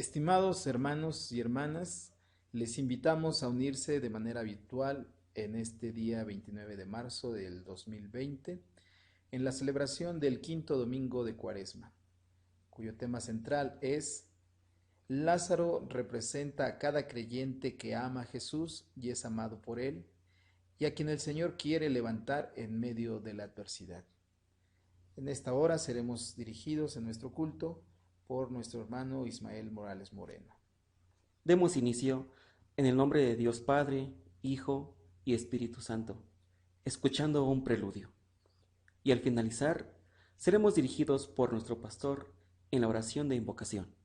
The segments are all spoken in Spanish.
Estimados hermanos y hermanas, les invitamos a unirse de manera virtual en este día 29 de marzo del 2020 en la celebración del quinto domingo de Cuaresma, cuyo tema central es Lázaro representa a cada creyente que ama a Jesús y es amado por él, y a quien el Señor quiere levantar en medio de la adversidad. En esta hora seremos dirigidos en nuestro culto por nuestro hermano Ismael Morales Moreno. Demos inicio en el nombre de Dios Padre, Hijo y Espíritu Santo, escuchando un preludio. Y al finalizar, seremos dirigidos por nuestro pastor en la oración de invocación.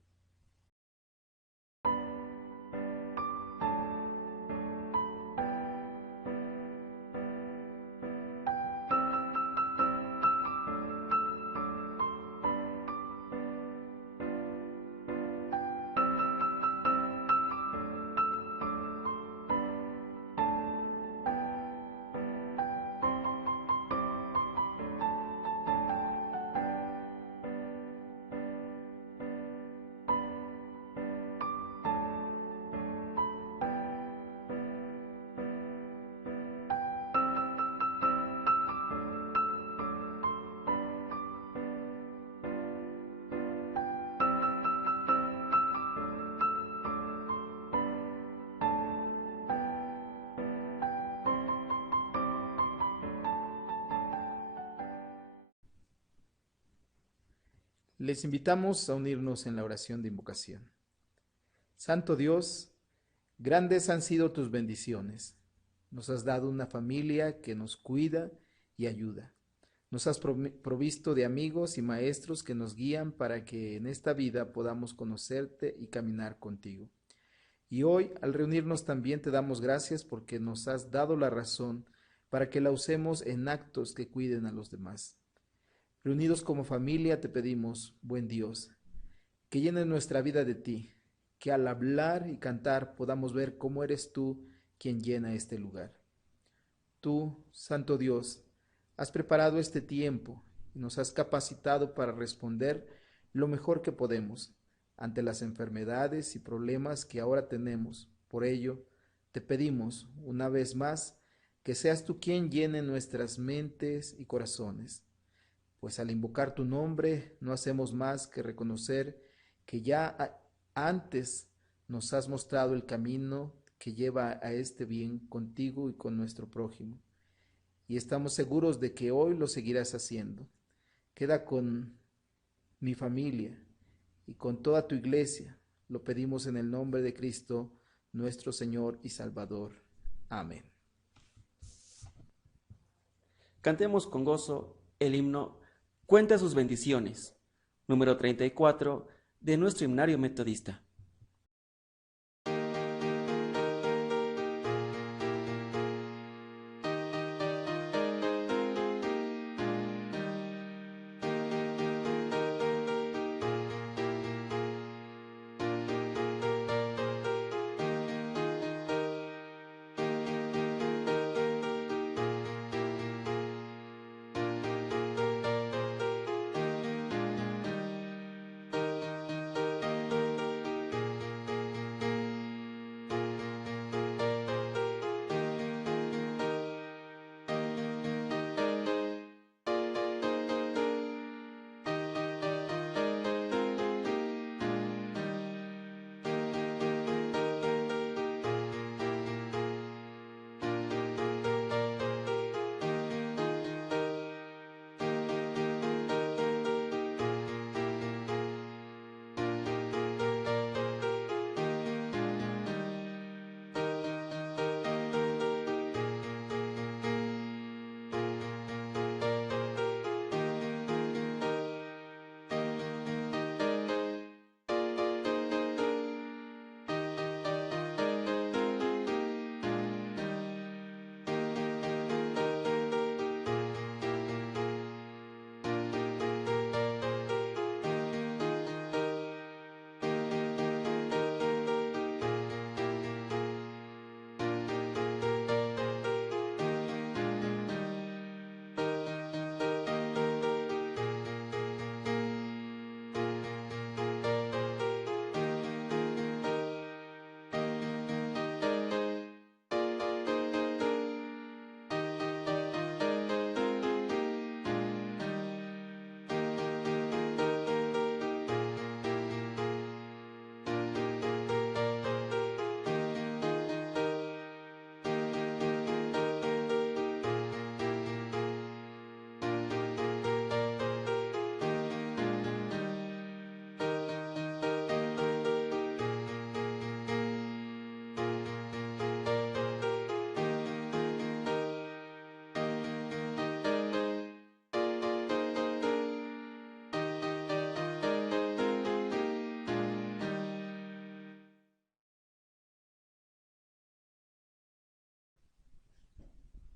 Les invitamos a unirnos en la oración de invocación. Santo Dios, grandes han sido tus bendiciones. Nos has dado una familia que nos cuida y ayuda. Nos has provisto de amigos y maestros que nos guían para que en esta vida podamos conocerte y caminar contigo. Y hoy, al reunirnos también te damos gracias porque nos has dado la razón para que la usemos en actos que cuiden a los demás. Reunidos como familia te pedimos, buen Dios, que llenes nuestra vida de ti, que al hablar y cantar podamos ver cómo eres tú quien llena este lugar. Tú, Santo Dios, has preparado este tiempo y nos has capacitado para responder lo mejor que podemos ante las enfermedades y problemas que ahora tenemos. Por ello, te pedimos una vez más que seas tú quien llene nuestras mentes y corazones, pues al invocar tu nombre no hacemos más que reconocer que ya antes nos has mostrado el camino que lleva a este bien contigo y con nuestro prójimo. Y estamos seguros de que hoy lo seguirás haciendo. Queda con mi familia y con toda tu iglesia. Lo pedimos en el nombre de Cristo, nuestro Señor y Salvador. Amén. Cantemos con gozo el himno Cuenta sus bendiciones, número 34 de nuestro himnario metodista.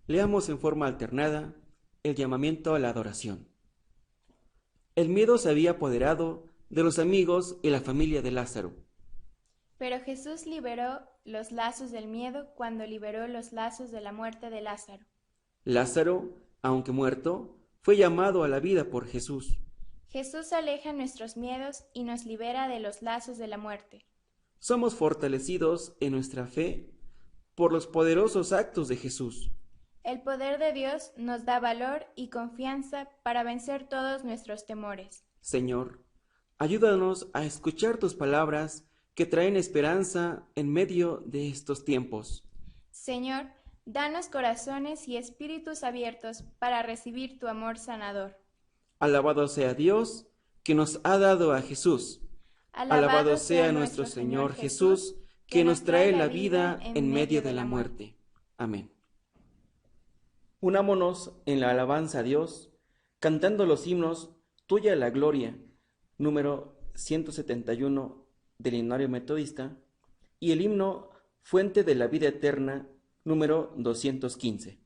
leamos en forma alternada el llamamiento a la adoración. El miedo se había apoderado de los amigos y la familia de Lázaro. Pero Jesús liberó los lazos del miedo cuando liberó los lazos de la muerte de Lázaro. Lázaro, aunque muerto, fue llamado a la vida por Jesús. Jesús aleja nuestros miedos y nos libera de los lazos de la muerte. Somos fortalecidos en nuestra fe por los poderosos actos de Jesús. El poder de Dios nos da valor y confianza para vencer todos nuestros temores. Señor, ayúdanos a escuchar tus palabras que traen esperanza en medio de estos tiempos. Señor, danos corazones y espíritus abiertos para recibir tu amor sanador. Alabado sea Dios, que nos ha dado a Jesús. Alabado sea nuestro Señor Jesús, que nos trae la vida en medio de la muerte. Amén. Unámonos en la alabanza a Dios, cantando los himnos Tuya la Gloria, número 171 del Himnario Metodista, y el himno Fuente de la Vida Eterna, número 215.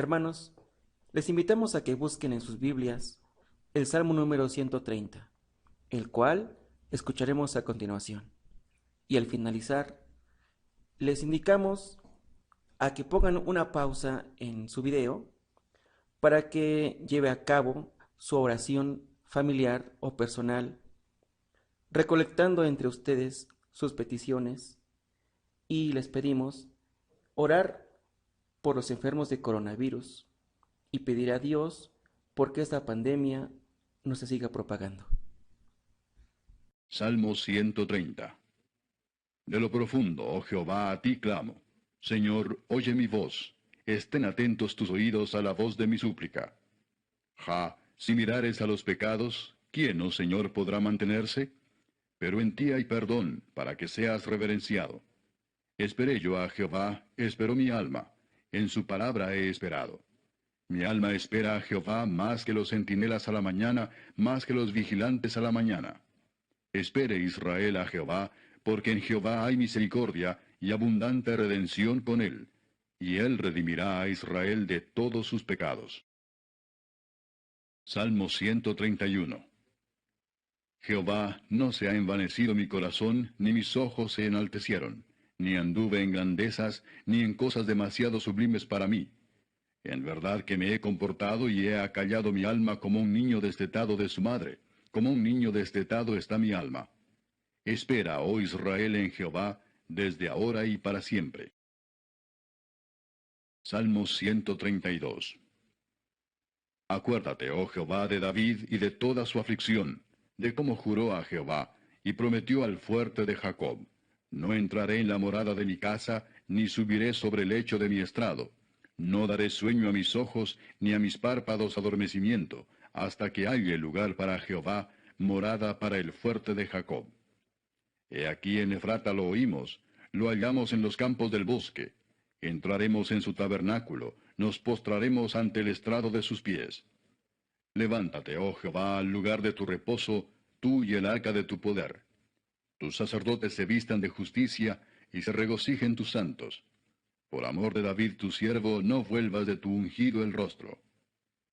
Hermanos, les invitamos a que busquen en sus Biblias el Salmo número 130, el cual escucharemos a continuación. Y al finalizar, les indicamos a que pongan una pausa en su video para que lleve a cabo su oración familiar o personal, recolectando entre ustedes sus peticiones, y les pedimos orar por los enfermos de coronavirus y pedir a Dios porque esta pandemia no se siga propagando. Salmo 130. De lo profundo, oh Jehová, a ti clamo. Señor, oye mi voz. Estén atentos tus oídos a la voz de mi súplica. Si mirares a los pecados, ¿quién, oh Señor, podrá mantenerse? Pero en ti hay perdón, para que seas reverenciado. Esperé yo a Jehová, esperó mi alma. En su palabra he esperado. Mi alma espera a Jehová más que los centinelas a la mañana, más que los vigilantes a la mañana. Espere Israel a Jehová, porque en Jehová hay misericordia y abundante redención con él, y él redimirá a Israel de todos sus pecados. Salmo 131. Jehová, no se ha envanecido mi corazón, ni mis ojos se enaltecieron, ni anduve en grandezas, ni en cosas demasiado sublimes para mí. En verdad que me he comportado y he acallado mi alma como un niño destetado de su madre, como un niño destetado está mi alma. Espera, oh Israel, en Jehová, desde ahora y para siempre. Salmo 132. Acuérdate, oh Jehová, de David y de toda su aflicción, de cómo juró a Jehová, y prometió al fuerte de Jacob: no entraré en la morada de mi casa, ni subiré sobre el lecho de mi estrado. No daré sueño a mis ojos, ni a mis párpados adormecimiento, hasta que halle lugar para Jehová, morada para el fuerte de Jacob. He aquí en Efrata lo oímos, lo hallamos en los campos del bosque. Entraremos en su tabernáculo, nos postraremos ante el estrado de sus pies. Levántate, oh Jehová, al lugar de tu reposo, tú y el arca de tu poder. Tus sacerdotes se vistan de justicia, y se regocijen tus santos. Por amor de David tu siervo, no vuelvas de tu ungido el rostro.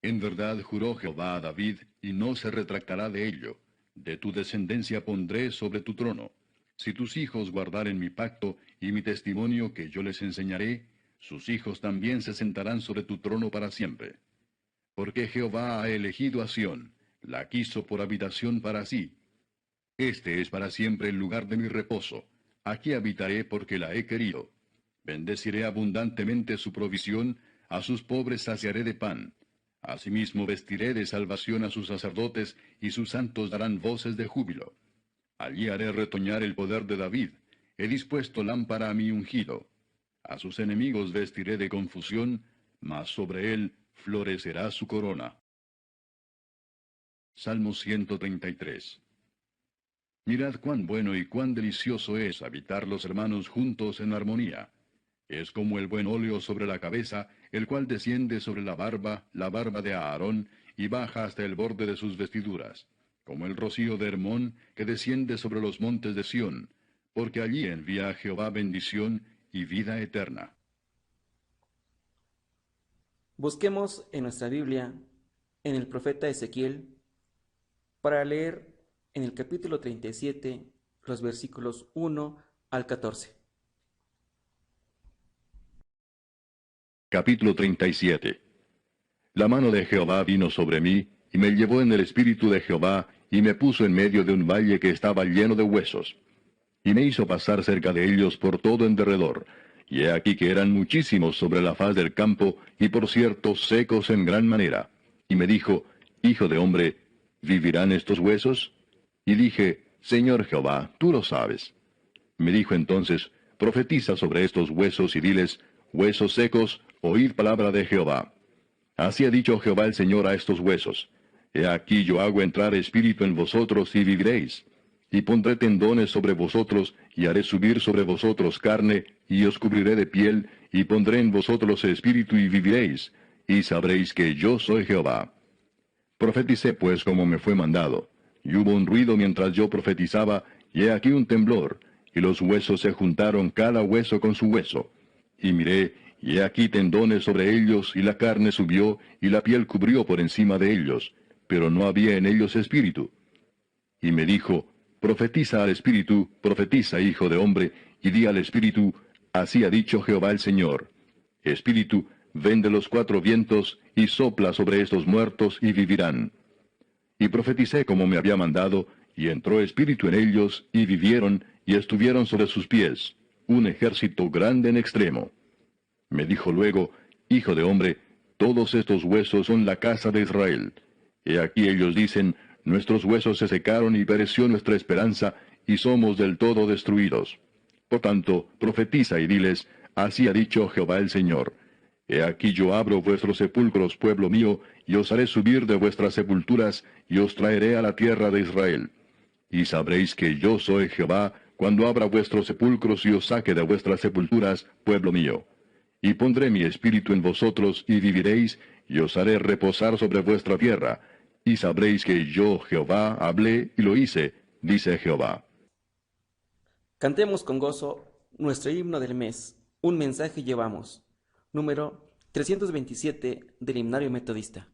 En verdad juró Jehová a David, y no se retractará de ello. De tu descendencia pondré sobre tu trono. Si tus hijos guardaren mi pacto y mi testimonio que yo les enseñaré, sus hijos también se sentarán sobre tu trono para siempre. Porque Jehová ha elegido a Sión, la quiso por habitación para sí. Este es para siempre el lugar de mi reposo. Aquí habitaré porque la he querido. Bendeciré abundantemente su provisión, a sus pobres saciaré de pan. Asimismo vestiré de salvación a sus sacerdotes, y sus santos darán voces de júbilo. Allí haré retoñar el poder de David. He dispuesto lámpara a mi ungido. A sus enemigos vestiré de confusión, mas sobre él florecerá su corona. Salmo 133. Mirad cuán bueno y cuán delicioso es habitar los hermanos juntos en armonía. Es como el buen óleo sobre la cabeza, el cual desciende sobre la barba de Aarón, y baja hasta el borde de sus vestiduras, como el rocío de Hermón, que desciende sobre los montes de Sión, porque allí envía a Jehová bendición y vida eterna. Busquemos en nuestra Biblia, en el profeta Ezequiel, para leer en el capítulo 37, los versículos 1 al 14. Capítulo 37. La mano de Jehová vino sobre mí, y me llevó en el espíritu de Jehová, y me puso en medio de un valle que estaba lleno de huesos. Y me hizo pasar cerca de ellos por todo en derredor, y he aquí que eran muchísimos sobre la faz del campo, y por cierto secos en gran manera. Y me dijo: Hijo de hombre, ¿vivirán estos huesos? Y dije: Señor Jehová, tú lo sabes. Me dijo entonces: Profetiza sobre estos huesos y diles: Huesos secos, oíd palabra de Jehová. Así ha dicho Jehová el Señor a estos huesos: He aquí yo hago entrar espíritu en vosotros y viviréis. Y pondré tendones sobre vosotros, y haré subir sobre vosotros carne, y os cubriré de piel, y pondré en vosotros espíritu y viviréis, y sabréis que yo soy Jehová. Profeticé pues como me fue mandado. Y hubo un ruido mientras yo profetizaba, y he aquí un temblor, y los huesos se juntaron cada hueso con su hueso. Y miré, Y aquí tendones sobre ellos, y la carne subió, y la piel cubrió por encima de ellos, pero no había en ellos espíritu. Y me dijo, profetiza al espíritu, profetiza, hijo de hombre, y di al espíritu, así ha dicho Jehová el Señor. Espíritu, ven de los cuatro vientos, y sopla sobre estos muertos, y vivirán. Y profeticé como me había mandado, y entró espíritu en ellos, y vivieron, y estuvieron sobre sus pies, un ejército grande en extremo. Me dijo luego, hijo de hombre, todos estos huesos son la casa de Israel. He aquí ellos dicen, nuestros huesos se secaron y pereció nuestra esperanza, y somos del todo destruidos. Por tanto, profetiza y diles, así ha dicho Jehová el Señor. He aquí yo abro vuestros sepulcros, pueblo mío, y os haré subir de vuestras sepulturas, y os traeré a la tierra de Israel. Y sabréis que yo soy Jehová, cuando abra vuestros sepulcros y os saque de vuestras sepulturas, pueblo mío. Y pondré mi espíritu en vosotros, y viviréis, y os haré reposar sobre vuestra tierra, y sabréis que yo, Jehová, hablé y lo hice, dice Jehová. Cantemos con gozo nuestro himno del mes, Un mensaje llevamos, número 327 del Himnario Metodista.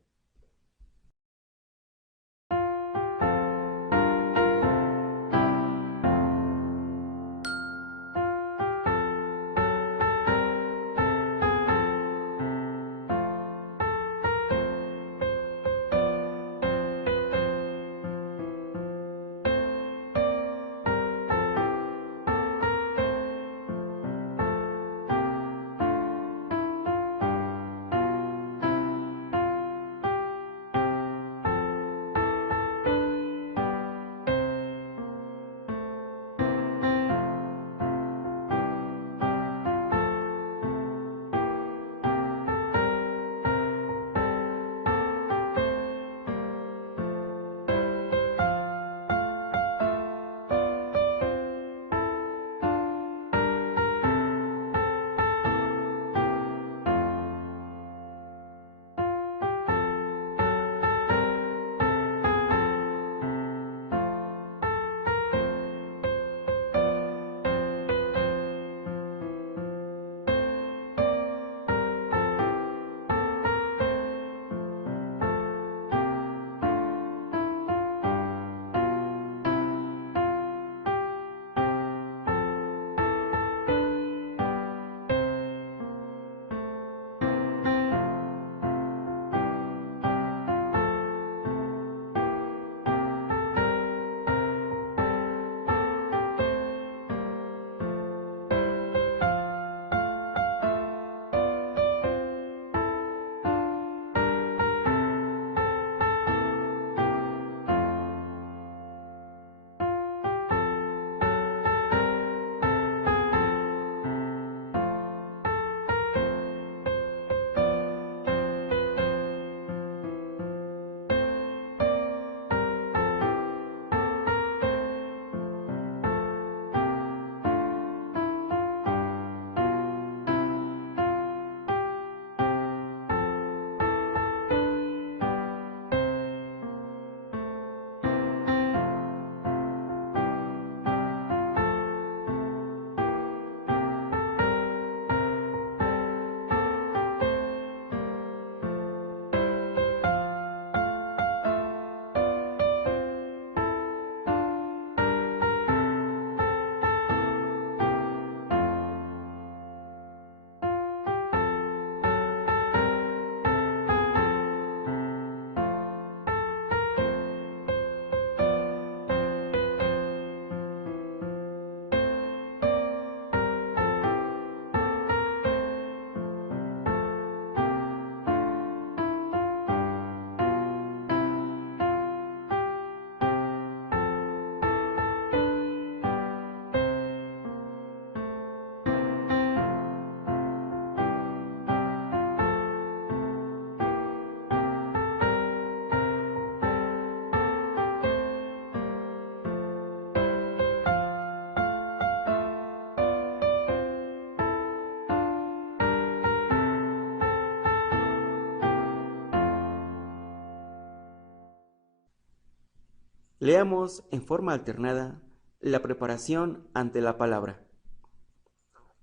Leamos en forma alternada la preparación ante la palabra.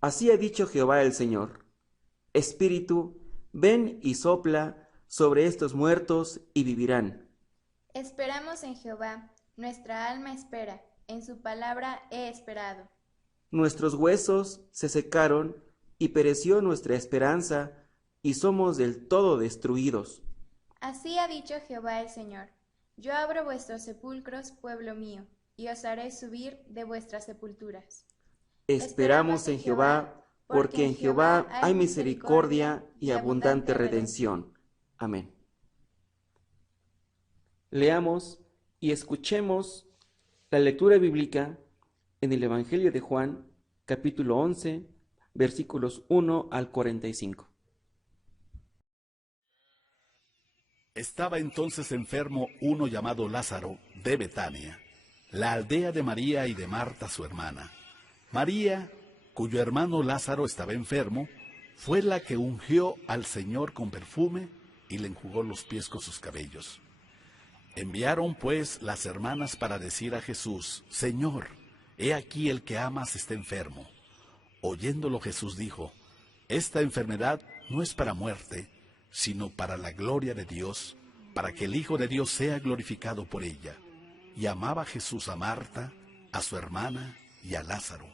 Así ha dicho Jehová el Señor. Espíritu, ven y sopla sobre estos muertos y vivirán. Esperamos en Jehová, nuestra alma espera, en su palabra he esperado. Nuestros huesos se secaron y pereció nuestra esperanza, y somos del todo destruidos. Así ha dicho Jehová el Señor: yo abro vuestros sepulcros, pueblo mío, y os haré subir de vuestras sepulturas. Esperamos en Jehová, porque en Jehová hay misericordia y abundante redención. Amén. Leamos y escuchemos la lectura bíblica en el Evangelio de Juan, capítulo 11, versículos 1 al 45. Estaba entonces enfermo uno llamado Lázaro, de Betania, la aldea de María y de Marta su hermana. María, cuyo hermano Lázaro estaba enfermo, fue la que ungió al Señor con perfume y le enjugó los pies con sus cabellos. Enviaron pues las hermanas para decir a Jesús: Señor, he aquí el que amas está enfermo. Oyéndolo Jesús dijo: esta enfermedad no es para muerte, sino para la gloria de Dios, para que el Hijo de Dios sea glorificado por ella. Y amaba Jesús a Marta, a su hermana y a Lázaro.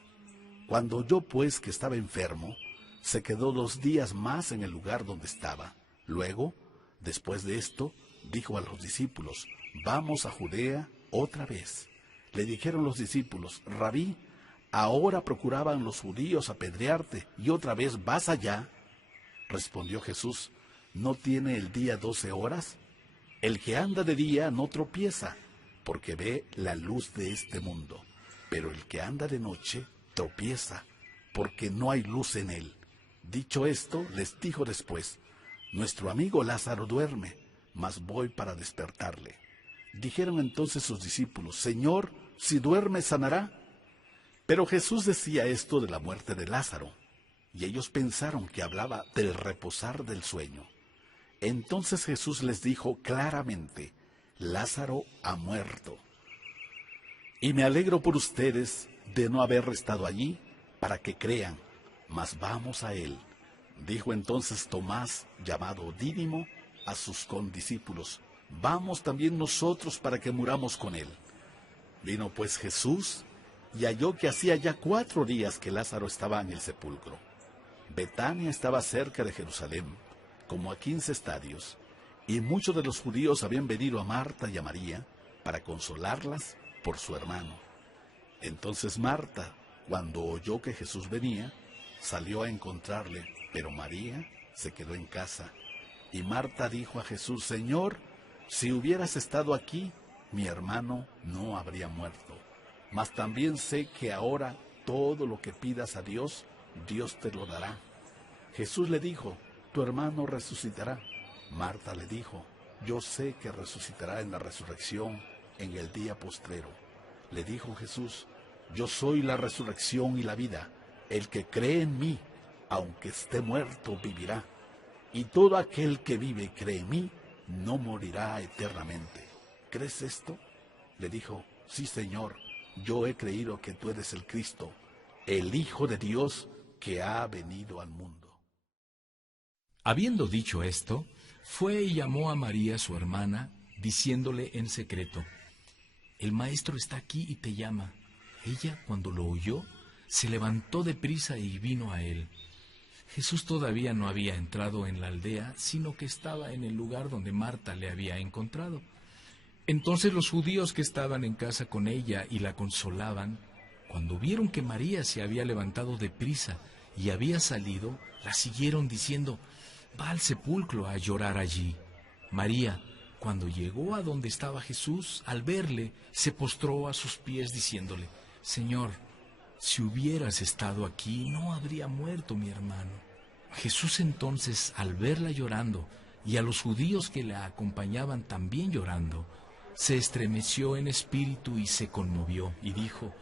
Cuando oyó pues que estaba enfermo, se quedó 2 días más en el lugar donde estaba. Luego, después de esto, dijo a los discípulos: vamos a Judea otra vez. Le dijeron los discípulos: Rabí, ahora procuraban los judíos apedrearte, y otra vez vas allá. Respondió Jesús: ¿no tiene el día 12 horas? El que anda de día no tropieza, porque ve la luz de este mundo. Pero el que anda de noche tropieza, porque no hay luz en él. Dicho esto, les dijo después: nuestro amigo Lázaro duerme, mas voy para despertarle. Dijeron entonces sus discípulos: Señor, si duerme, sanará. Pero Jesús decía esto de la muerte de Lázaro, y ellos pensaron que hablaba del reposar del sueño. Entonces Jesús les dijo claramente: Lázaro ha muerto. Y me alegro por ustedes de no haber estado allí, para que crean, mas vamos a él. Dijo entonces Tomás, llamado Dídimo, a sus condiscípulos: vamos también nosotros para que muramos con él. Vino pues Jesús y halló que hacía ya 4 días que Lázaro estaba en el sepulcro. Betania estaba cerca de Jerusalén, como a 15 estadios, y muchos de los judíos habían venido a Marta y a María para consolarlas por su hermano. Entonces Marta, cuando oyó que Jesús venía, salió a encontrarle, pero María se quedó en casa. Y Marta dijo a Jesús: Señor, si hubieras estado aquí, mi hermano no habría muerto. Mas también sé que ahora todo lo que pidas a Dios, Dios te lo dará. Jesús le dijo: tu hermano resucitará. Marta le dijo: yo sé que resucitará en la resurrección en el día postrero. Le dijo Jesús: yo soy la resurrección y la vida. El que cree en mí, aunque esté muerto, vivirá. Y todo aquel que vive y cree en mí, no morirá eternamente. ¿Crees esto? Le dijo: sí, Señor, yo he creído que tú eres el Cristo, el Hijo de Dios que ha venido al mundo. Habiendo dicho esto, fue y llamó a María su hermana, diciéndole en secreto: el maestro está aquí y te llama. Ella, cuando lo oyó, se levantó de prisa y vino a él. Jesús todavía no había entrado en la aldea, sino que estaba en el lugar donde Marta le había encontrado. Entonces los judíos que estaban en casa con ella y la consolaban, cuando vieron que María se había levantado de prisa y había salido, la siguieron diciendo: va al sepulcro a llorar allí. María, cuando llegó a donde estaba Jesús, al verle, se postró a sus pies diciéndole: Señor, si hubieras estado aquí, no habría muerto mi hermano. Jesús entonces, al verla llorando, y a los judíos que la acompañaban también llorando, se estremeció en espíritu y se conmovió, y dijo: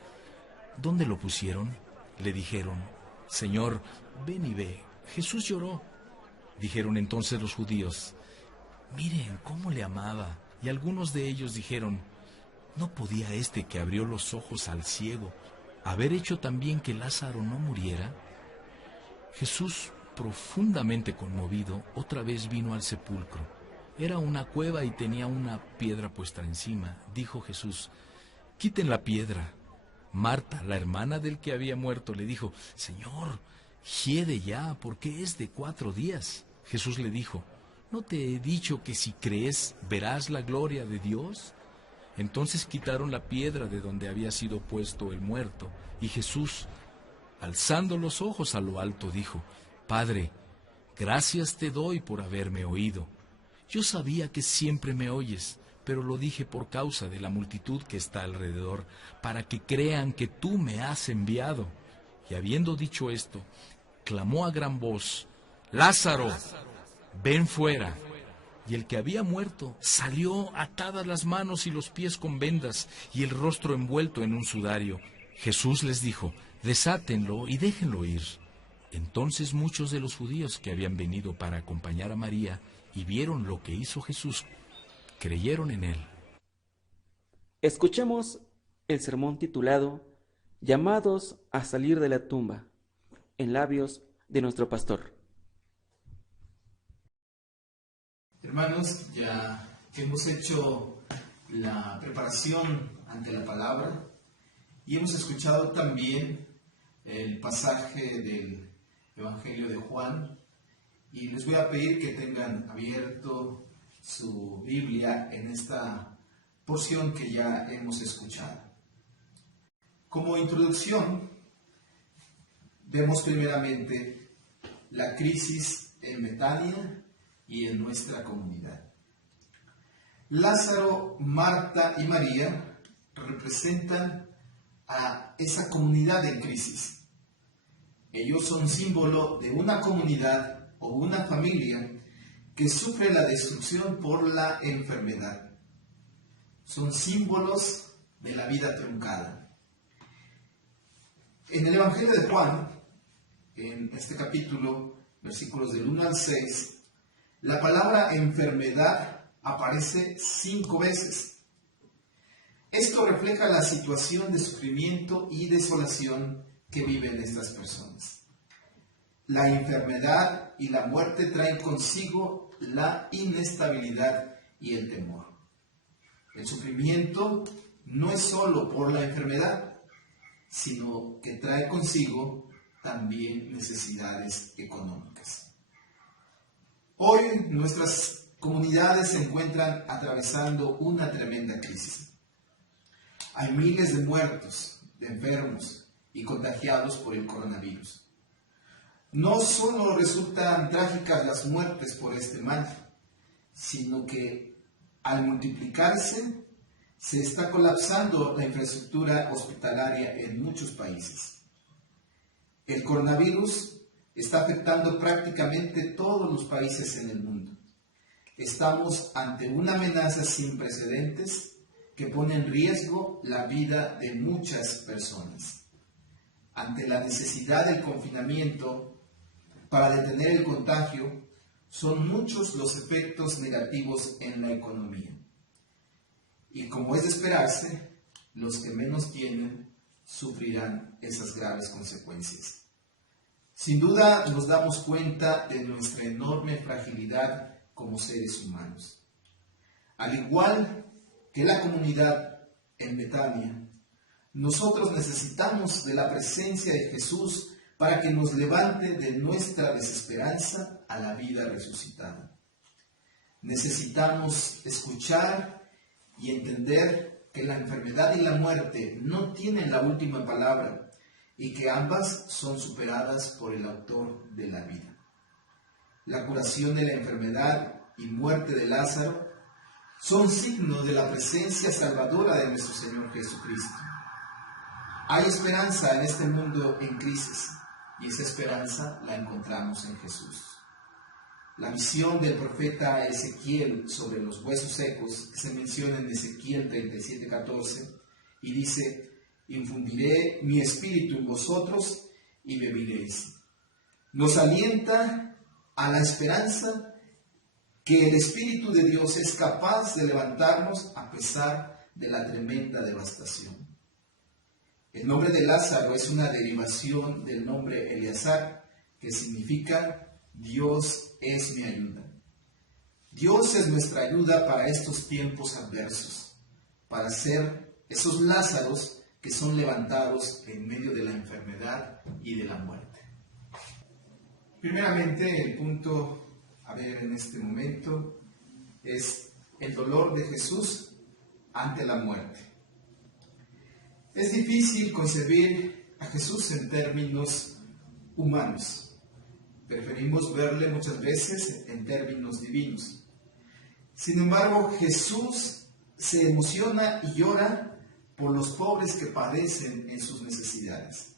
¿dónde lo pusieron? Le dijeron: Señor, ven y ve. Jesús lloró. Dijeron entonces los judíos: miren cómo le amaba. Y algunos de ellos dijeron: ¿no podía este que abrió los ojos al ciego haber hecho también que Lázaro no muriera? Jesús, profundamente conmovido, otra vez vino al sepulcro. Era una cueva y tenía una piedra puesta encima. Dijo Jesús: «Quiten la piedra». Marta, la hermana del que había muerto, le dijo: «Señor, hiede ya, porque es de 4 días». Jesús le dijo: «¿No te he dicho que si crees verás la gloria de Dios?». Entonces quitaron la piedra de donde había sido puesto el muerto, y Jesús, alzando los ojos a lo alto, dijo: «Padre, gracias te doy por haberme oído. Yo sabía que siempre me oyes, pero lo dije por causa de la multitud que está alrededor, para que crean que tú me has enviado». Y habiendo dicho esto, clamó a gran voz: «Lázaro, ven fuera». Y el que había muerto salió, atadas las manos y los pies con vendas, y el rostro envuelto en un sudario. Jesús les dijo: «Desátenlo y déjenlo ir». Entonces muchos de los judíos que habían venido para acompañar a María y vieron lo que hizo Jesús, creyeron en él. Escuchemos el sermón titulado Llamados a salir de la tumba, en labios de nuestro pastor. Hermanos, ya que hemos hecho la preparación ante la palabra y hemos escuchado también el pasaje del Evangelio de Juan, y les voy a pedir que tengan abierto su Biblia en esta porción que ya hemos escuchado. Como introducción, vemos primeramente la crisis en Betania y en nuestra comunidad. Lázaro, Marta y María representan a esa comunidad en crisis. Ellos son símbolo de una comunidad o una familia que sufre la destrucción por la enfermedad. Son símbolos de la vida truncada. En el Evangelio de Juan, en este capítulo, versículos del 1 al 6, la palabra enfermedad aparece 5 veces. Esto refleja la situación de sufrimiento y desolación que viven estas personas. La enfermedad y la muerte traen consigo la inestabilidad y el temor. El sufrimiento no es solo por la enfermedad, sino que trae consigo también necesidades económicas. Hoy nuestras comunidades se encuentran atravesando una tremenda crisis. Hay miles de muertos, de enfermos y contagiados por el coronavirus. No solo resultan trágicas las muertes por este mal, sino que al multiplicarse se está colapsando la infraestructura hospitalaria en muchos países. El coronavirus está afectando prácticamente todos los países en el mundo. Estamos ante una amenaza sin precedentes que pone en riesgo la vida de muchas personas. Ante la necesidad del confinamiento para detener el contagio, son muchos los efectos negativos en la economía. Y como es de esperarse, los que menos tienen sufrirán esas graves consecuencias. Sin duda nos damos cuenta de nuestra enorme fragilidad como seres humanos. Al igual que la comunidad en Betania, nosotros necesitamos de la presencia de Jesús para que nos levante de nuestra desesperanza a la vida resucitada. Necesitamos escuchar y entender que la enfermedad y la muerte no tienen la última palabra y que ambas son superadas por el autor de la vida. La curación de la enfermedad y muerte de Lázaro son signos de la presencia salvadora de nuestro Señor Jesucristo. Hay esperanza en este mundo en crisis, y esa esperanza la encontramos en Jesús. La visión del profeta Ezequiel sobre los huesos secos, que se menciona en Ezequiel 37:14, y dice: «Infundiré mi espíritu en vosotros y beberéis». Nos alienta a la esperanza que el Espíritu de Dios es capaz de levantarnos a pesar de la tremenda devastación. El nombre de Lázaro es una derivación del nombre Eleazar, que significa Dios es mi ayuda. Dios es nuestra ayuda para estos tiempos adversos, para ser esos Lázaros que son levantados en medio de la enfermedad y de la muerte. Primeramente, el punto a ver en este momento es el dolor de Jesús ante la muerte. Es difícil concebir a Jesús en términos humanos. Preferimos verle muchas veces en términos divinos. Sin embargo, Jesús se emociona y llora por los pobres que padecen en sus necesidades.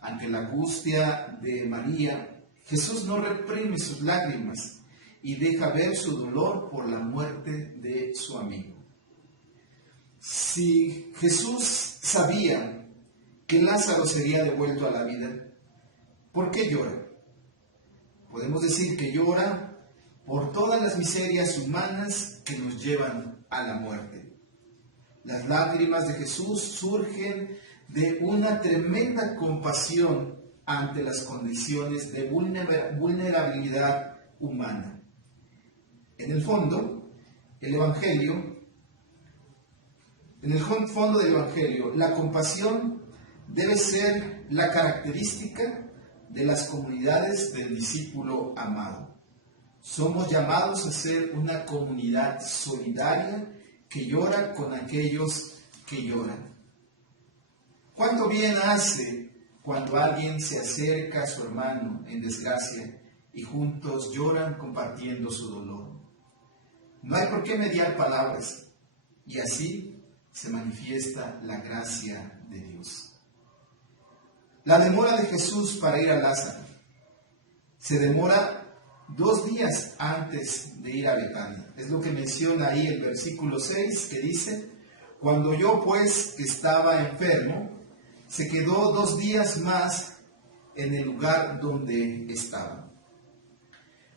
Ante la angustia de María, Jesús no reprime sus lágrimas y deja ver su dolor por la muerte de su amigo. Si Jesús sabía que Lázaro sería devuelto a la vida, ¿por qué llora? Podemos decir que llora por todas las miserias humanas que nos llevan a la muerte. Las lágrimas de Jesús surgen de una tremenda compasión ante las condiciones de vulnerabilidad humana. En el fondo del Evangelio, la compasión debe ser la característica de las comunidades del discípulo amado. Somos llamados a ser una comunidad solidaria que llora con aquellos que lloran. ¿Cuánto bien hace cuando alguien se acerca a su hermano en desgracia y juntos lloran compartiendo su dolor? No hay por qué mediar palabras, y así se manifiesta la gracia de Dios. La demora de Jesús para ir a Lázaro se demora 2 días antes de ir a Betania. Es lo que menciona ahí el versículo 6, que dice: cuando yo pues que estaba enfermo, se quedó 2 días más en el lugar donde estaba.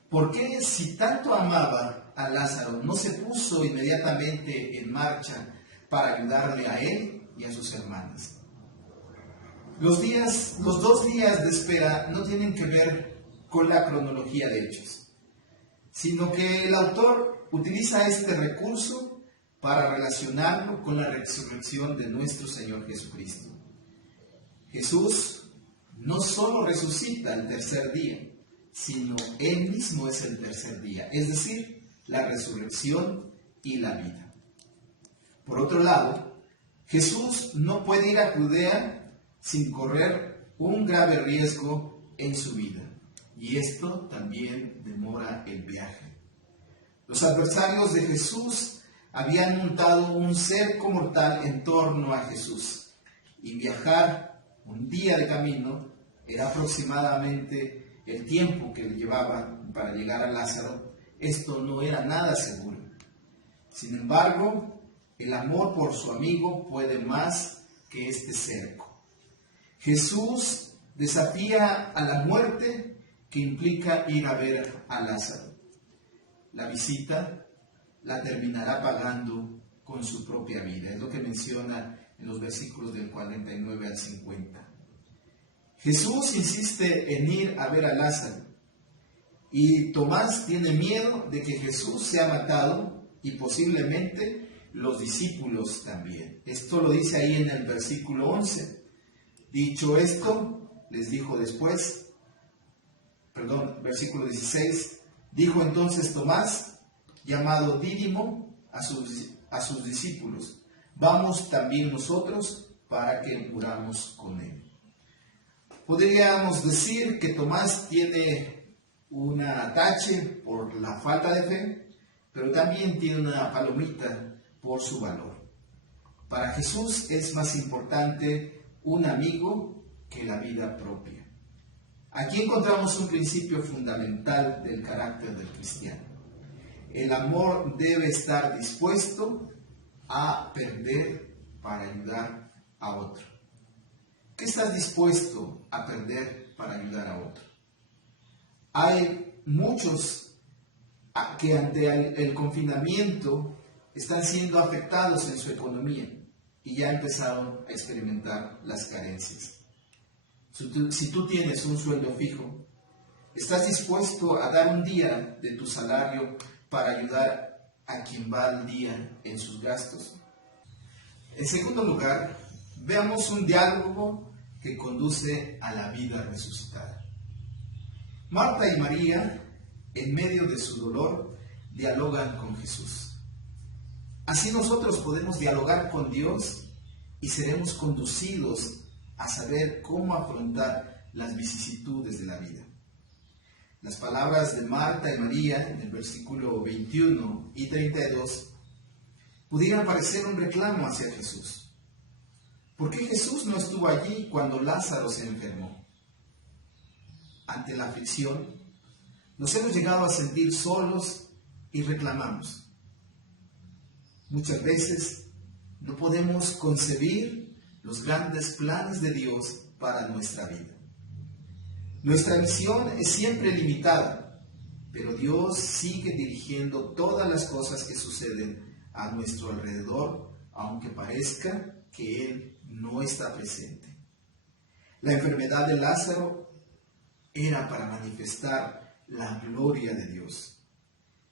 ¿Por qué, si tanto amaba a Lázaro, no se puso inmediatamente en marcha para ayudarle a él y a sus hermanas? Los 2 días de espera no tienen que ver con la cronología de hechos, sino que el autor utiliza este recurso para relacionarlo con la resurrección de nuestro Señor Jesucristo. Jesús no solo resucita el tercer día, sino Él mismo es el tercer día, es decir, la resurrección y la vida. Por otro lado, Jesús no puede ir a Judea sin correr un grave riesgo en su vida, y esto también demora el viaje. Los adversarios de Jesús habían montado un cerco mortal en torno a Jesús, y viajar un día de camino era aproximadamente el tiempo que le llevaba para llegar a Lázaro. Esto no era nada seguro. Sin embargo, el amor por su amigo puede más que este cerco. Jesús desafía a la muerte, que implica ir a ver a Lázaro. La visita la terminará pagando con su propia vida. Es lo que menciona en los versículos del 49 al 50. Jesús insiste en ir a ver a Lázaro, y Tomás tiene miedo de que Jesús sea matado, y posiblemente los discípulos también. Esto lo dice ahí en el versículo 11. Dicho esto, les dijo después, versículo 16, dijo entonces Tomás, llamado Dídimo, a sus discípulos: vamos también nosotros para que muramos con él. Podríamos decir que Tomás tiene una tache por la falta de fe, pero también tiene una palomita por su valor. Para Jesús es más importante un amigo que la vida propia. Aquí encontramos un principio fundamental del carácter del cristiano. El amor debe estar dispuesto a perder para ayudar a otro. ¿Qué estás dispuesto a perder para ayudar a otro? Hay muchos que ante el confinamiento están siendo afectados en su economía y ya empezaron a experimentar las carencias. Si tú tienes un sueldo fijo, ¿Estás dispuesto a dar un día de tu salario para ayudar a quien va al día en sus gastos? En segundo lugar, veamos un diálogo que conduce a la vida resucitada. Marta y María, en medio de su dolor, dialogan con Jesús. Así nosotros podemos dialogar con Dios y seremos conducidos a saber cómo afrontar las vicisitudes de la vida. Las palabras de Marta y María en el versículo 21 y 32 pudieran parecer un reclamo hacia Jesús. ¿Por qué Jesús no estuvo allí cuando Lázaro se enfermó? Ante la aflicción, nos hemos llegado a sentir solos y reclamamos. Muchas veces no podemos concebir los grandes planes de Dios para nuestra vida. Nuestra visión es siempre limitada, pero Dios sigue dirigiendo todas las cosas que suceden a nuestro alrededor, aunque parezca que Él no está presente. La enfermedad de Lázaro era para manifestar la gloria de Dios.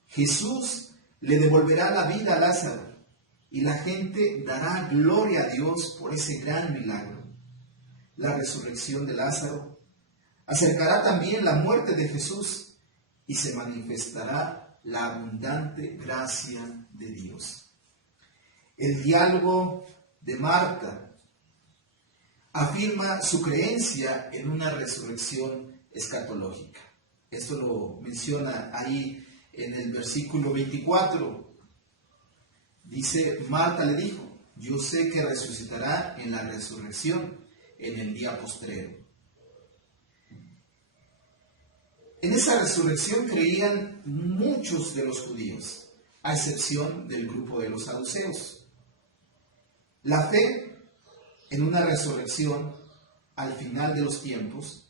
Jesús le devolverá la vida a Lázaro y la gente dará gloria a Dios por ese gran milagro. La resurrección de Lázaro acercará también la muerte de Jesús y se manifestará la abundante gracia de Dios. El diálogo de Marta afirma su creencia en una resurrección escatológica. Esto lo menciona ahí en el versículo 24. Dice, Marta le dijo, yo sé que resucitará en la resurrección en el día postrero. En esa resurrección creían muchos de los judíos, a excepción del grupo de los saduceos. La fe en una resurrección al final de los tiempos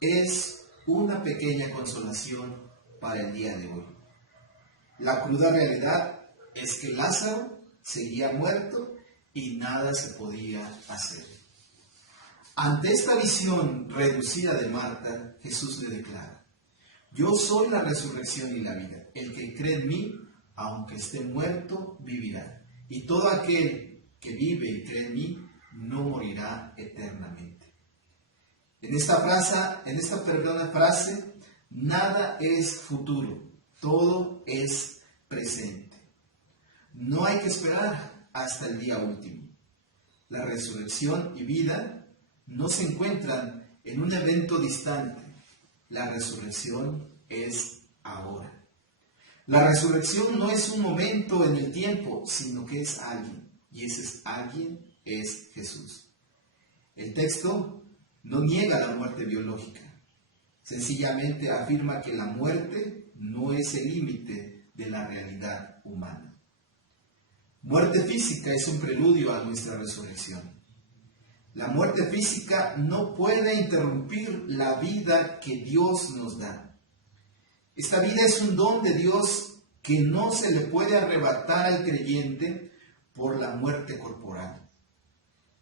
es una pequeña consolación para el día de hoy. La cruda realidad es que Lázaro seguía muerto y nada se podía hacer. Ante esta visión reducida de Marta, Jesús le declara, yo soy la resurrección y la vida. El que cree en mí, aunque esté muerto, vivirá. Y todo aquel que vive y cree en mí, no morirá eternamente. En esta frase, nada es futuro, todo es presente. No hay que esperar hasta el día último. La resurrección y vida no se encuentran en un evento distante. La resurrección es ahora. La resurrección no es un momento en el tiempo, sino que es alguien. Y ese alguien es Jesús. El texto no niega la muerte biológica. Sencillamente afirma que la muerte no es el límite de la realidad humana. Muerte física es un preludio a nuestra resurrección. La muerte física no puede interrumpir la vida que Dios nos da. Esta vida es un don de Dios que no se le puede arrebatar al creyente por la muerte corporal.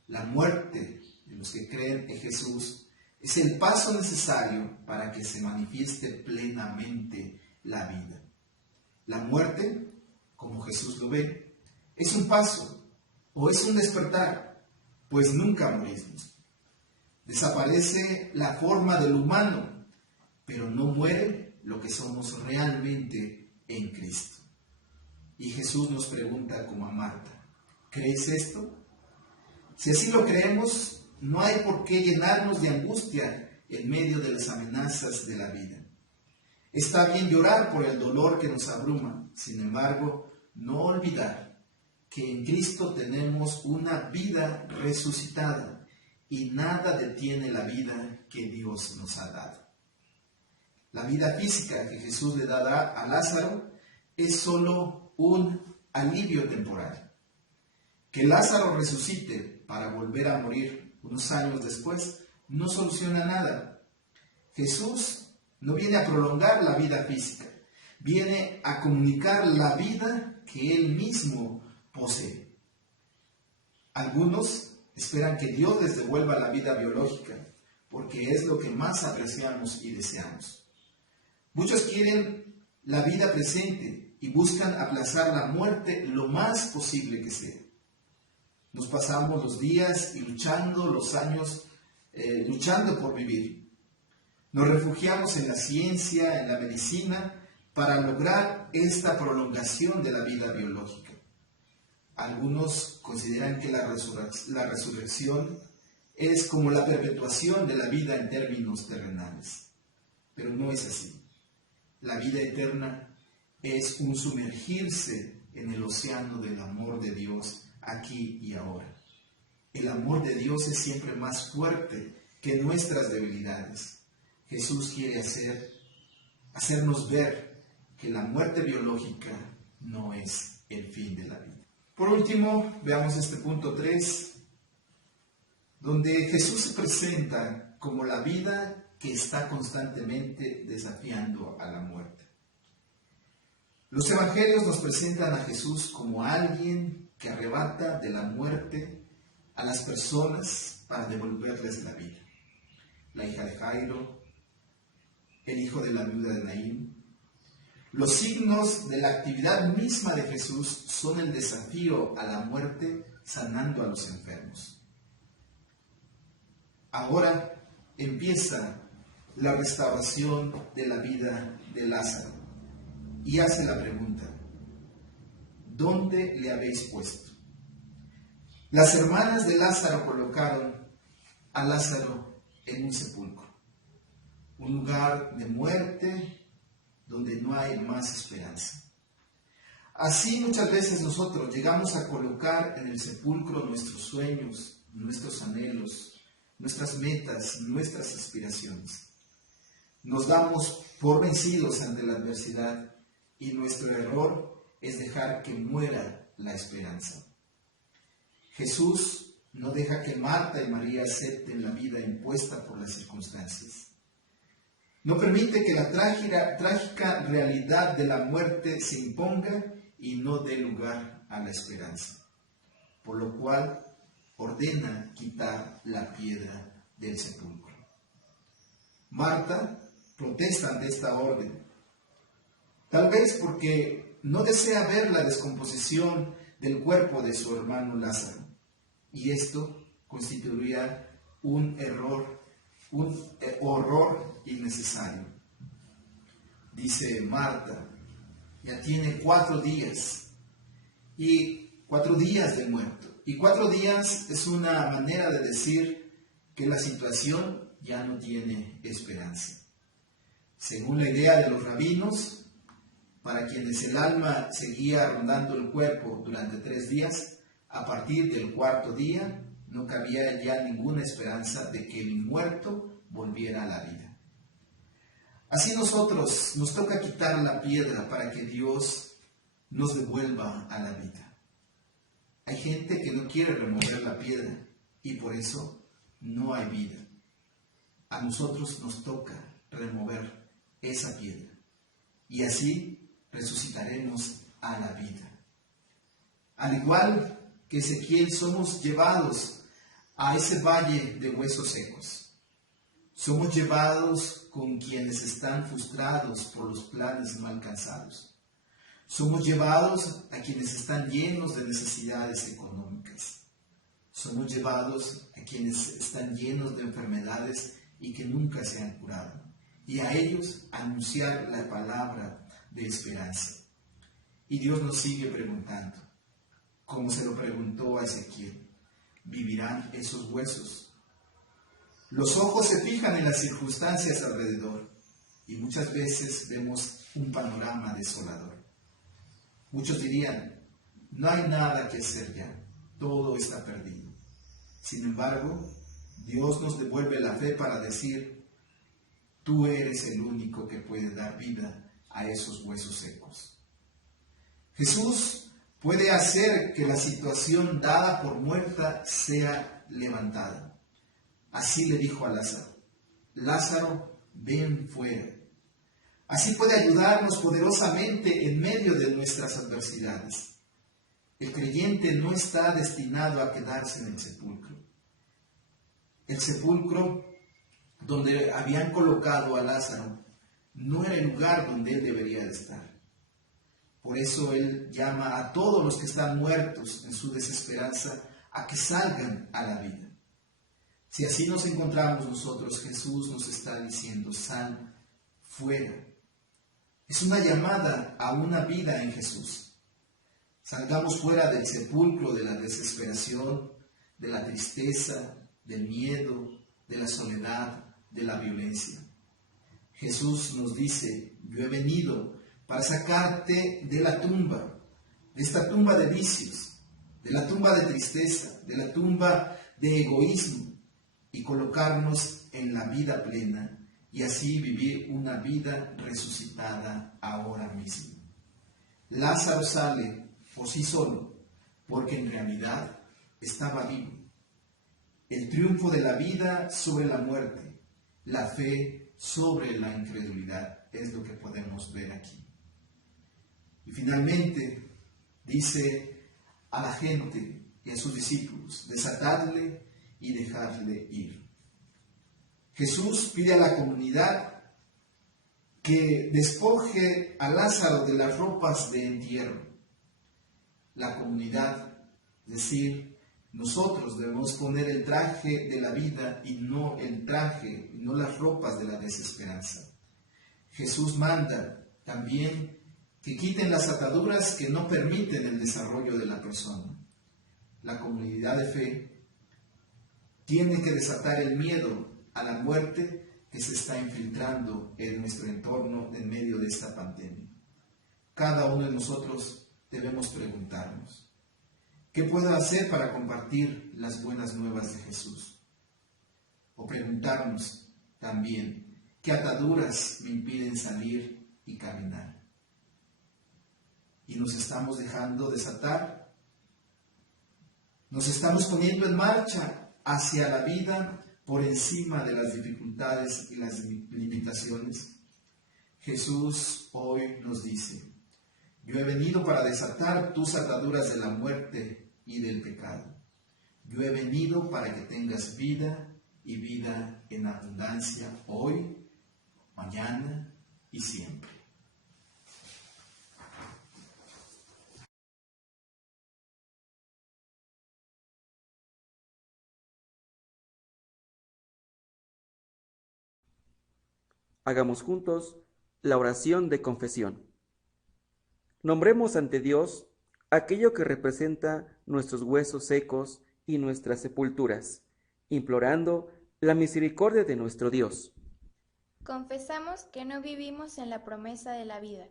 La muerte de los que creen en Jesús es el paso necesario para que se manifieste plenamente la vida. La muerte, como Jesús lo ve, es un paso o es un despertar, pues nunca morimos. Desaparece la forma del humano, pero no muere lo que somos realmente en Cristo. Y Jesús nos pregunta como a Marta, ¿crees esto? Si así lo creemos, no hay por qué llenarnos de angustia en medio de las amenazas de la vida. Está bien llorar por el dolor que nos abruma, sin embargo, no olvidar que en Cristo tenemos una vida resucitada y nada detiene la vida que Dios nos ha dado. La vida física que Jesús le dará a Lázaro es solo un alivio temporal. Que Lázaro resucite para volver a morir unos años después no soluciona nada. Jesús no viene a prolongar la vida física, viene a comunicar la vida que Él mismo posee. Algunos esperan que Dios les devuelva la vida biológica, porque es lo que más apreciamos y deseamos. Muchos quieren la vida presente y buscan aplazar la muerte lo más posible que sea. Nos pasamos los días y luchando los años, luchando por vivir. Nos refugiamos en la ciencia, en la medicina, para lograr esta prolongación de la vida biológica. Algunos consideran que la resurrección es como la perpetuación de la vida en términos terrenales, pero no es así. La vida eterna es un sumergirse en el océano del amor de Dios aquí y ahora. El amor de Dios es siempre más fuerte que nuestras debilidades. Jesús quiere hacernos ver que la muerte biológica no es el fin de la vida. Por último, veamos este punto 3, donde Jesús se presenta como la vida que está constantemente desafiando a la muerte. Los evangelios nos presentan a Jesús como alguien que arrebata de la muerte a las personas para devolverles la vida. La hija de Jairo, el hijo de la viuda de Naín. Los signos de la actividad misma de Jesús son el desafío a la muerte sanando a los enfermos. Ahora empieza la restauración de la vida de Lázaro y hace la pregunta: ¿dónde le habéis puesto? Las hermanas de Lázaro colocaron a Lázaro en un sepulcro, un lugar de muerte donde no hay más esperanza. Así muchas veces nosotros llegamos a colocar en el sepulcro nuestros sueños, nuestros anhelos, nuestras metas, nuestras aspiraciones. Nos damos por vencidos ante la adversidad y nuestro error es dejar que muera la esperanza. Jesús no deja que Marta y María acepten la vida impuesta por las circunstancias. No permite que la trágica realidad de la muerte se imponga y no dé lugar a la esperanza, por lo cual ordena quitar la piedra del sepulcro. Marta protesta ante esta orden, tal vez porque no desea ver la descomposición del cuerpo de su hermano Lázaro, y esto constituiría un horror innecesario. Dice Marta: ya tiene 4 días, y 4 días de muerto. Y 4 días es una manera de decir que la situación ya no tiene esperanza. Según la idea de los rabinos, para quienes el alma seguía rondando el cuerpo durante 3 días, a partir del 4.º día no cabía ya ninguna esperanza de que el muerto volviera a la vida. Así nosotros nos toca quitar la piedra para que Dios nos devuelva a la vida. Hay gente que no quiere remover la piedra y por eso no hay vida. A nosotros nos toca remover esa piedra y así resucitaremos a la vida. Al igual que Ezequiel, somos llevados a ese valle de huesos secos. Somos llevados con quienes están frustrados por los planes no alcanzados. Somos llevados a quienes están llenos de necesidades económicas. Somos llevados a quienes están llenos de enfermedades y que nunca se han curado. Y a ellos anunciar la palabra de esperanza. Y Dios nos sigue preguntando, como se lo preguntó a Ezequiel: ¿vivirán esos huesos? Los ojos se fijan en las circunstancias alrededor y muchas veces vemos un panorama desolador. Muchos dirían: no hay nada que hacer ya, todo está perdido. Sin embargo, Dios nos devuelve la fe para decir: tú eres el único que puede dar vida a esos huesos secos. Jesús puede hacer que la situación dada por muerta sea levantada. Así le dijo a Lázaro: Lázaro, ven fuera. Así puede ayudarnos poderosamente en medio de nuestras adversidades. El creyente no está destinado a quedarse en el sepulcro. El sepulcro donde habían colocado a Lázaro no era el lugar donde él debería de estar. Por eso él llama a todos los que están muertos en su desesperanza a que salgan a la vida. Si así nos encontramos nosotros, Jesús nos está diciendo, sal fuera. Es una llamada a una vida en Jesús. Salgamos fuera del sepulcro de la desesperación, de la tristeza, del miedo, de la soledad, de la violencia. Jesús nos dice, yo he venido para sacarte de la tumba, de esta tumba de vicios, de la tumba de tristeza, de la tumba de egoísmo, y colocarnos en la vida plena y así vivir una vida resucitada ahora mismo. Lázaro sale por sí solo, porque en realidad estaba vivo. El triunfo de la vida sobre la muerte, la fe sobre la incredulidad, es lo que podemos ver aquí. Y finalmente dice a la gente y a sus discípulos, desatadle y dejarle ir. Jesús pide a la comunidad que despoje a Lázaro de las ropas de entierro. La comunidad, es decir, nosotros debemos poner el traje de la vida y no el traje, y no las ropas de la desesperanza. Jesús manda también que quiten las ataduras que no permiten el desarrollo de la persona. La comunidad de fe tiene que desatar el miedo a la muerte que se está infiltrando en nuestro entorno en medio de esta pandemia. Cada uno de nosotros debemos preguntarnos, ¿qué puedo hacer para compartir las buenas nuevas de Jesús? O preguntarnos también, ¿qué ataduras me impiden salir y caminar? ¿Y nos estamos dejando desatar? ¿Nos estamos poniendo en marcha hacia la vida por encima de las dificultades y las limitaciones? Jesús hoy nos dice, yo he venido para desatar tus ataduras de la muerte y del pecado. Yo he venido para que tengas vida y vida en abundancia hoy, mañana y siempre. Hagamos juntos la oración de confesión. Nombremos ante Dios aquello que representa nuestros huesos secos y nuestras sepulturas, implorando la misericordia de nuestro Dios. Confesamos que no vivimos en la promesa de la vida.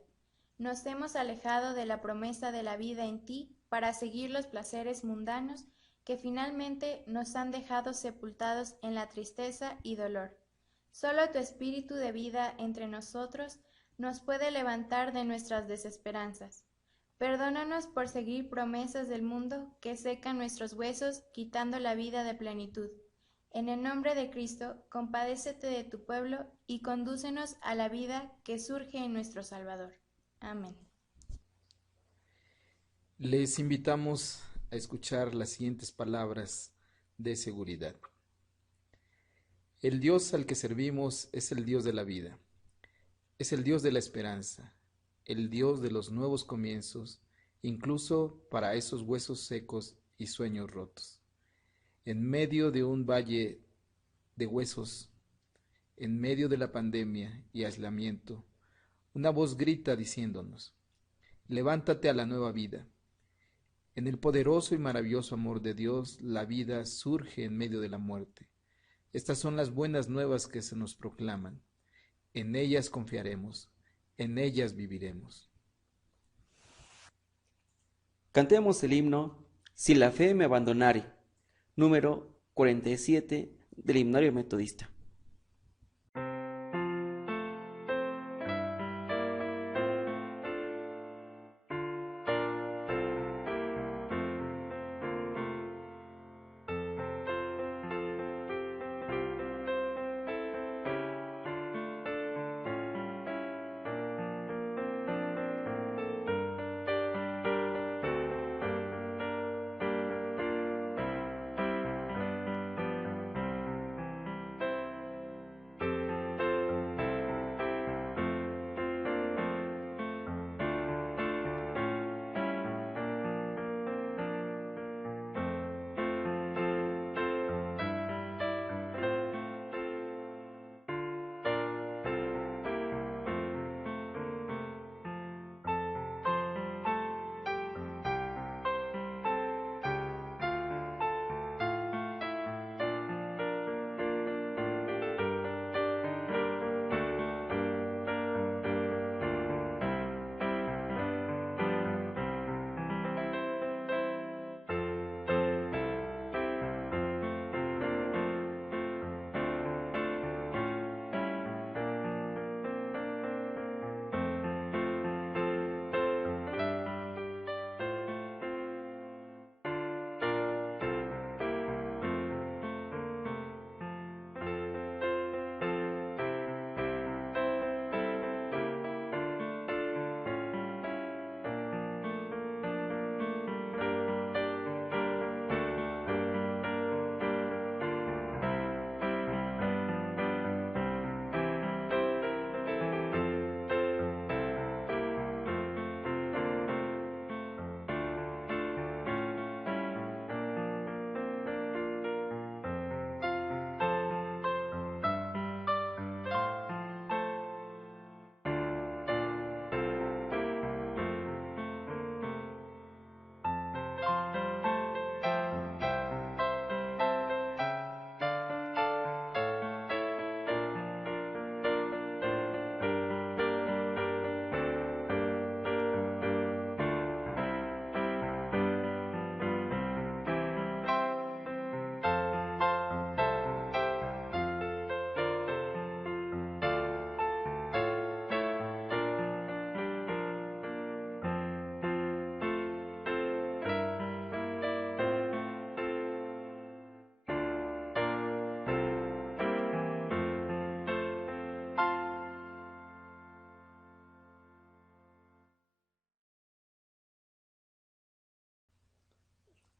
Nos hemos alejado de la promesa de la vida en ti para seguir los placeres mundanos que finalmente nos han dejado sepultados en la tristeza y dolor. Solo tu espíritu de vida entre nosotros nos puede levantar de nuestras desesperanzas. Perdónanos por seguir promesas del mundo que secan nuestros huesos, quitando la vida de plenitud. En el nombre de Cristo, compadécete de tu pueblo y condúcenos a la vida que surge en nuestro Salvador. Amén. Les invitamos a escuchar las siguientes palabras de seguridad. El Dios al que servimos es el Dios de la vida, es el Dios de la esperanza, el Dios de los nuevos comienzos, incluso para esos huesos secos y sueños rotos. En medio de un valle de huesos, en medio de la pandemia y aislamiento, una voz grita diciéndonos, levántate a la nueva vida. En el poderoso y maravilloso amor de Dios, la vida surge en medio de la muerte. Estas son las buenas nuevas que se nos proclaman. En ellas confiaremos, en ellas viviremos. Cantemos el himno Si la fe me abandonare, número 47 del Himnario Metodista.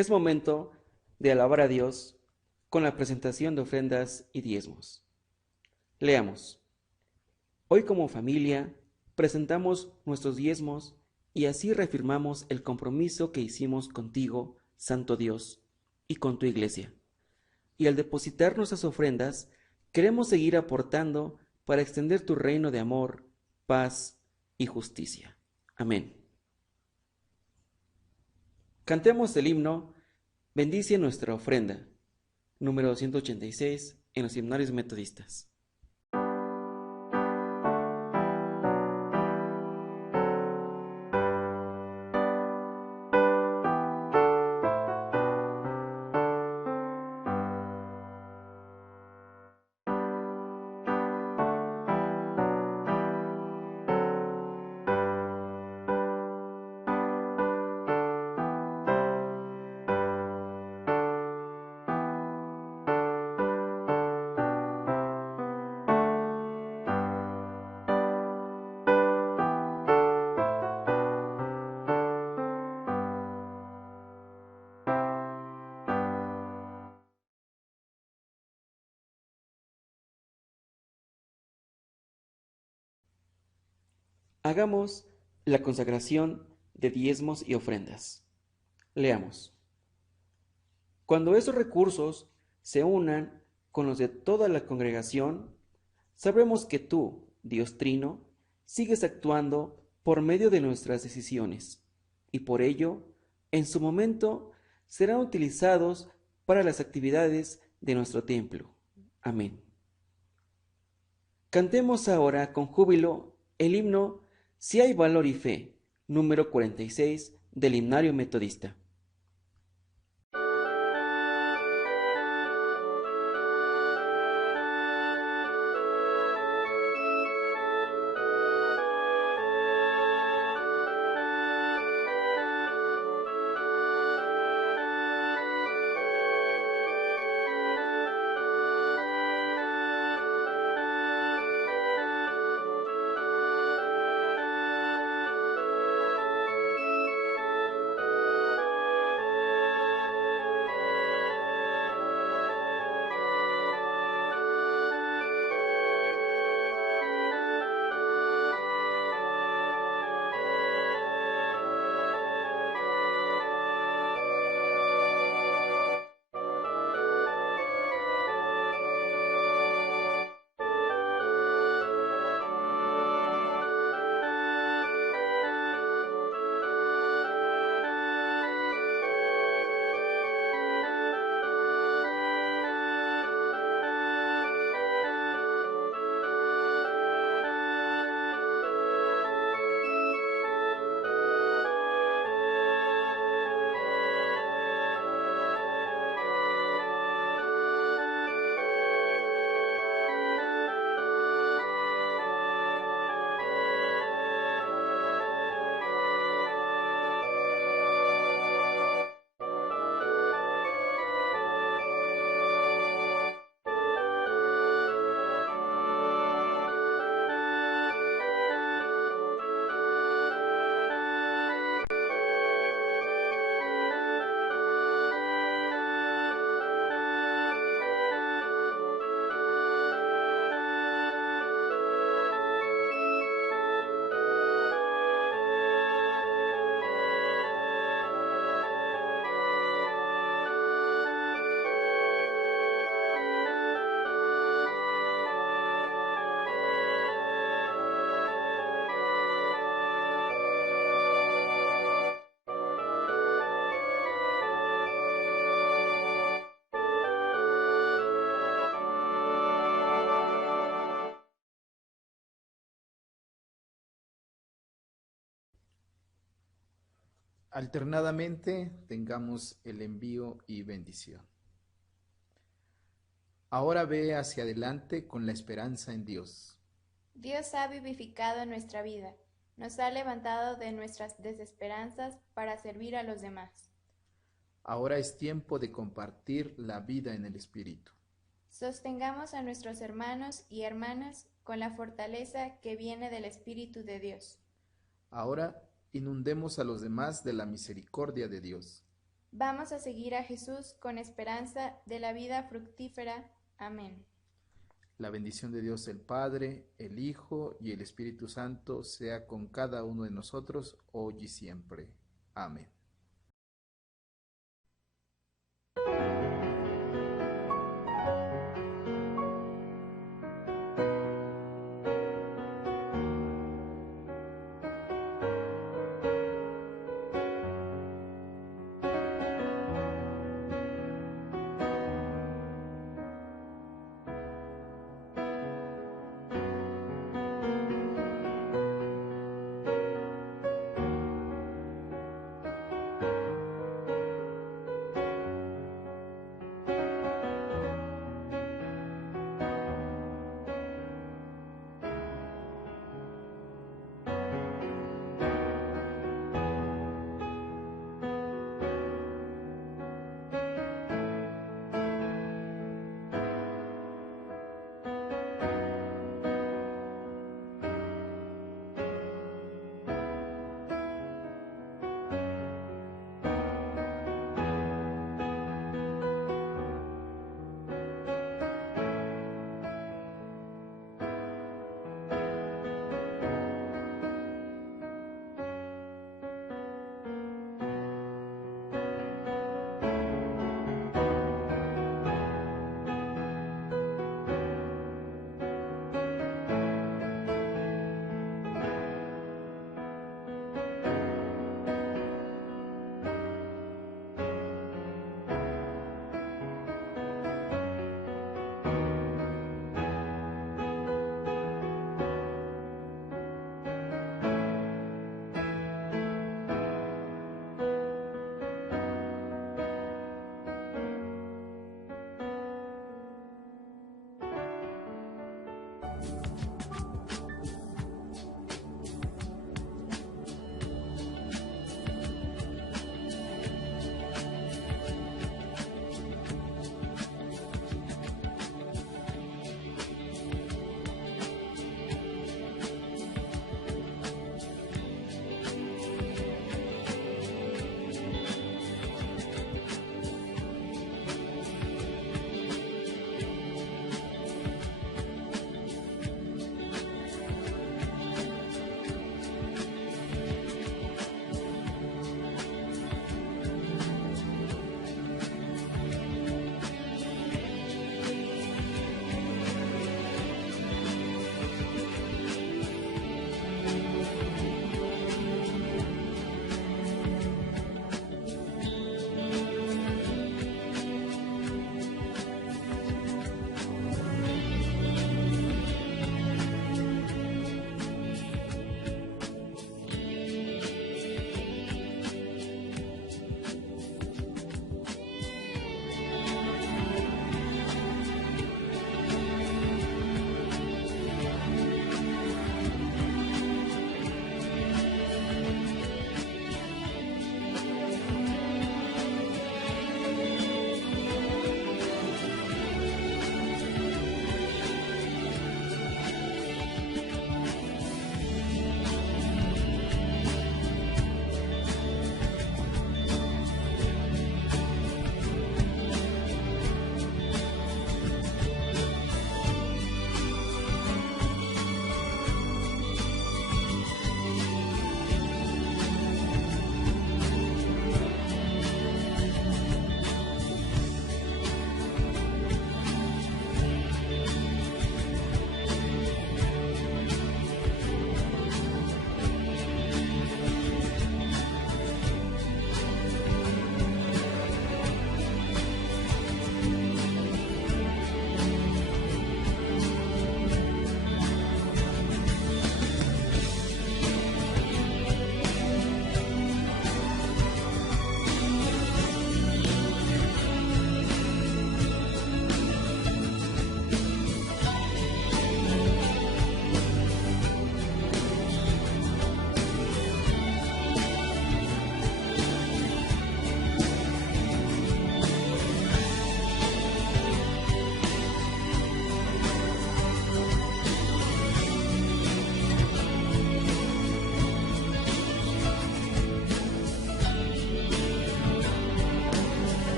Es momento de alabar a Dios con la presentación de ofrendas y diezmos. Leamos. Hoy como familia presentamos nuestros diezmos y así reafirmamos el compromiso que hicimos contigo, Santo Dios, y con tu iglesia. Y al depositar nuestras ofrendas, queremos seguir aportando para extender tu reino de amor, paz y justicia. Amén. Cantemos el himno Bendice nuestra ofrenda, número 286 en los himnarios metodistas. Hagamos la consagración de diezmos y ofrendas. Leamos. Cuando esos recursos se unan con los de toda la congregación, sabremos que tú, Dios Trino, sigues actuando por medio de nuestras decisiones, y por ello, en su momento, serán utilizados para las actividades de nuestro templo. Amén. Cantemos ahora con júbilo el himno Si hay valor y fe, número 46 del himnario metodista. Alternadamente tengamos el envío y bendición. Ahora ve hacia adelante con la esperanza en Dios. Dios ha vivificado nuestra vida, nos ha levantado de nuestras desesperanzas para servir a los demás. Ahora es tiempo de compartir la vida en el Espíritu. Sostengamos a nuestros hermanos y hermanas con la fortaleza que viene del Espíritu de Dios. Ahora inundemos a los demás de la misericordia de Dios. Vamos a seguir a Jesús con esperanza de la vida fructífera. Amén. La bendición de Dios el Padre, el Hijo y el Espíritu Santo sea con cada uno de nosotros, hoy y siempre. Amén.